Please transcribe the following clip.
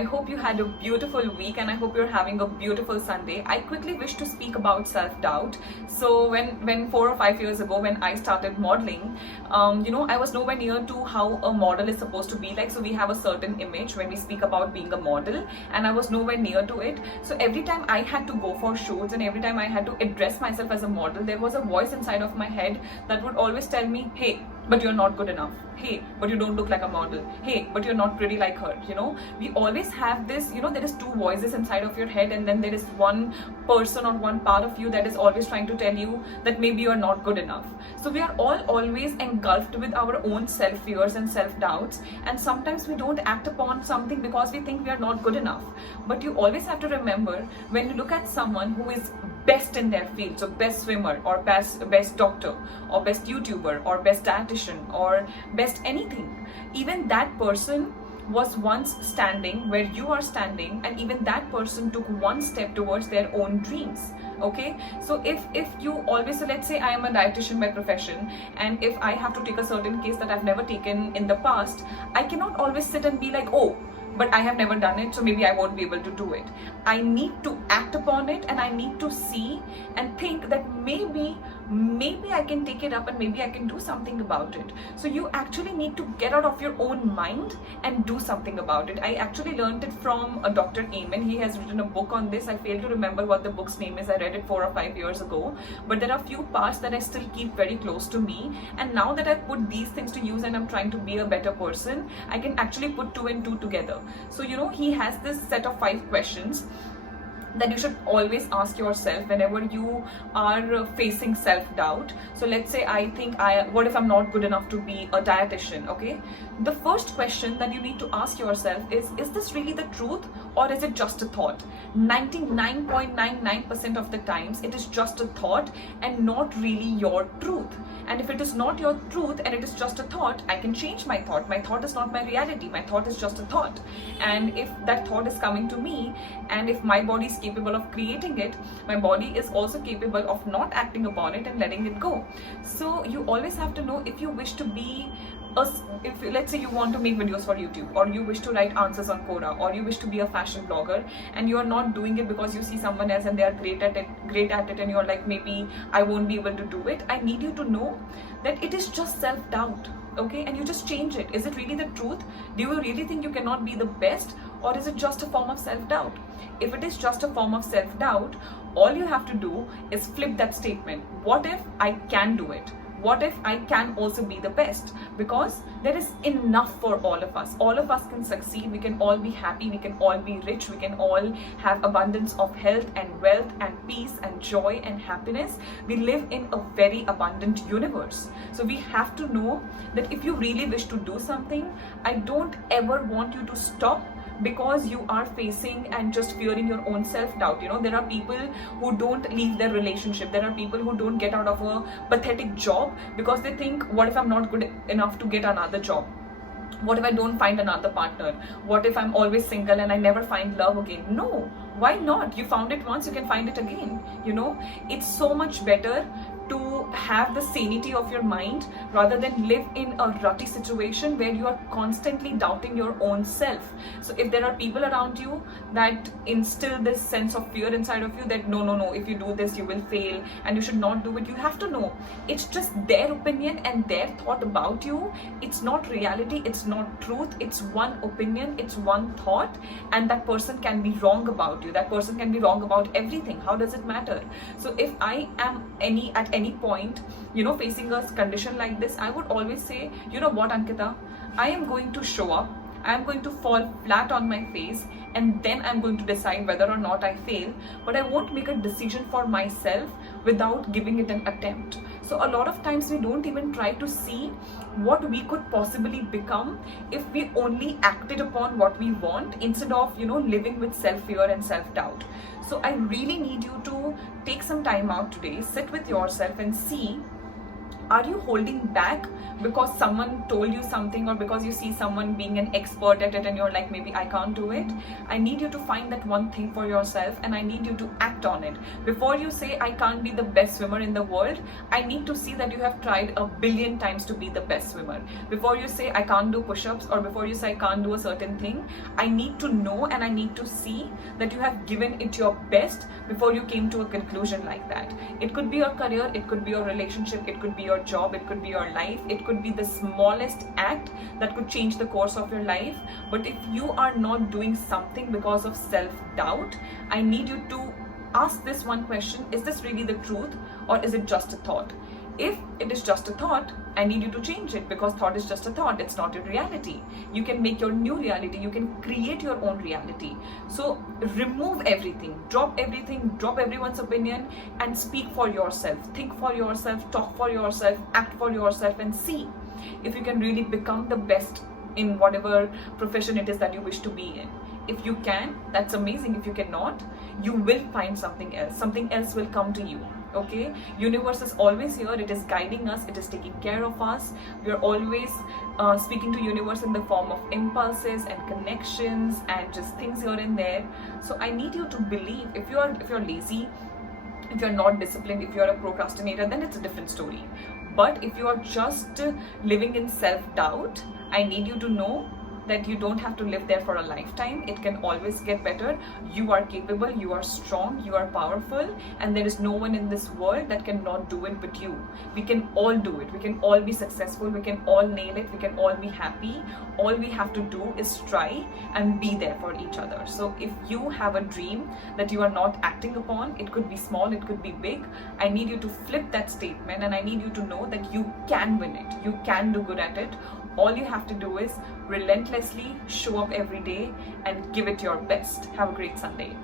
I hope you had a beautiful week and I hope you're having a beautiful Sunday. I quickly wish to speak about self-doubt. So when 4 or 5 years ago when I started modeling, I was nowhere near to how a model is supposed to be like. So we have a certain image when we speak about being a model, and I was nowhere near to it. So every time I had to go for shoots and every time I had to address myself as a model, there was a voice inside of my head that would always tell me, hey, but you're not good enough. Hey, but you don't look like a model. Hey, but you're not pretty like her. We always have this, there is two voices inside of your head, and then there is one person or one part of you that is always trying to tell you that maybe you're not good enough. So we are all always engulfed with our own self-fears and self-doubts, and sometimes we don't act upon something because we think we are not good enough. But you always have to remember, when you look at someone who is best in their field, so best swimmer or best doctor or best YouTuber or best dietitian or best anything, even that person was once standing where you are standing, and even that person took one step towards their own dreams. Okay, so if you always, so let's say I am a dietitian by profession, and if I have to take a certain case that I've never taken in the past, I cannot always sit and be like, oh, but I have never done it, so maybe I won't be able to do it. I need to act upon it, and I need to see and think that maybe I can take it up and maybe I can do something about it. So you actually need to get out of your own mind and do something about it. I actually learned it from a Dr. Amen. He has written a book on this. I fail to remember what the book's name is. I read it 4 or 5 years ago, but there are few parts that I still keep very close to me, and now that I've put these things to use and I'm trying to be a better person, I can actually put 2 and 2 together. So he has this set of 5 questions that you should always ask yourself whenever you are facing self-doubt. So let's say I think, what if I'm not good enough to be a dietitian? Okay, the first question that you need to ask yourself is this really the truth, or is it just a thought? 99.99% of the times it is just a thought and not really your truth. And if it is not your truth and it is just a thought, I can change my thought. My thought is not my reality. My thought is just a thought. And if that thought is coming to me, and if my body is capable of creating it, my body is also capable of not acting upon it and letting it go. So you always have to know, if you wish to be if let's say you want to make videos for YouTube, or you wish to write answers on Quora, or you wish to be a fashion blogger, and you are not doing it because you see someone else and they are great at it, and you're like, maybe I won't be able to do it, I need you to know that it is just self-doubt. Okay, and you just change it. Is it really the truth? Do you really think you cannot be the best, or is it just a form of self-doubt? If it is just a form of self-doubt, all you have to do is flip that statement. What if I can do it? What if I can also be the best? Because there is enough for all of us. All of us can succeed. We can all be happy. We can all be rich. We can all have abundance of health and wealth and peace and joy and happiness. We live in a very abundant universe. So we have to know that if you really wish to do something, I don't ever want you to stop because you are facing and just fearing your own self-doubt. There are people who don't leave their relationship. There are people who don't get out of a pathetic job because they think, what if I'm not good enough to get another job? What if I don't find another partner? What if I'm always single and I never find love again? No, why not? You found it once, you can find it again. It's so much better to have the sanity of your mind rather than live in a rutty situation where you are constantly doubting your own self. So if there are people around you that instill this sense of fear inside of you that no, if you do this you will fail and you should not do it, you have to know it's just their opinion and their thought about you. It's not reality, it's not truth, it's one opinion, it's one thought, and that person can be wrong about you. That person can be wrong about everything. How does it matter? So if I am at any point facing a condition like this, I would always say, you know what, Ankita, I am going to show up, I am going to fall flat on my face, and then I'm going to decide whether or not I fail, but I won't make a decision for myself without giving it an attempt. So a lot of times we don't even try to see what we could possibly become if we only acted upon what we want instead of living with self-fear and self-doubt. So I really need you to take some time out today, sit with yourself and see Are you holding back because someone told you something, or because you see someone being an expert at it and you're like, maybe I can't do it? I need you to find that one thing for yourself, and I need you to act on it. Before you say, I can't be the best swimmer in the world, I need to see that you have tried 1,000,000,000 times to be the best swimmer. Before you say, I can't do push-ups, or before you say, I can't do a certain thing, I need to know and I need to see that you have given it your best before you came to a conclusion like that. It could be your career, it could be your relationship, it could be your job, it could be your life, it could be the smallest act that could change the course of your life. But if you are not doing something because of self-doubt, I need you to ask this one question: is this really the truth, or is it just a thought? If it is just a thought, I need you to change it, because thought is just a thought, it's not your reality. You can make your new reality, you can create your own reality. So remove everything, drop everyone's opinion, and speak for yourself, think for yourself, talk for yourself, act for yourself, and see if you can really become the best in whatever profession it is that you wish to be in. If you can, that's amazing. If you cannot, you will find something else will come to you. Okay, universe is always here, it is guiding us, it is taking care of us. We are always speaking to universe in the form of impulses and connections and just things here and there. So I need you to believe. If you're lazy, if you're not disciplined, if you're a procrastinator, then it's a different story. But if you are just living in self-doubt, I need you to know that you don't have to live there for a lifetime. It can always get better. You are capable, you are strong, you are powerful, and there is no one in this world that cannot do it but you. We can all do it. We can all be successful. We can all nail it. We can all be happy. All we have to do is try and be there for each other. So if you have a dream that you are not acting upon, it could be small, it could be big, I need you to flip that statement, and I need you to know that you can win it. You can do good at it. All you have to do is relentlessly show up every day and give it your best. Have a great Sunday.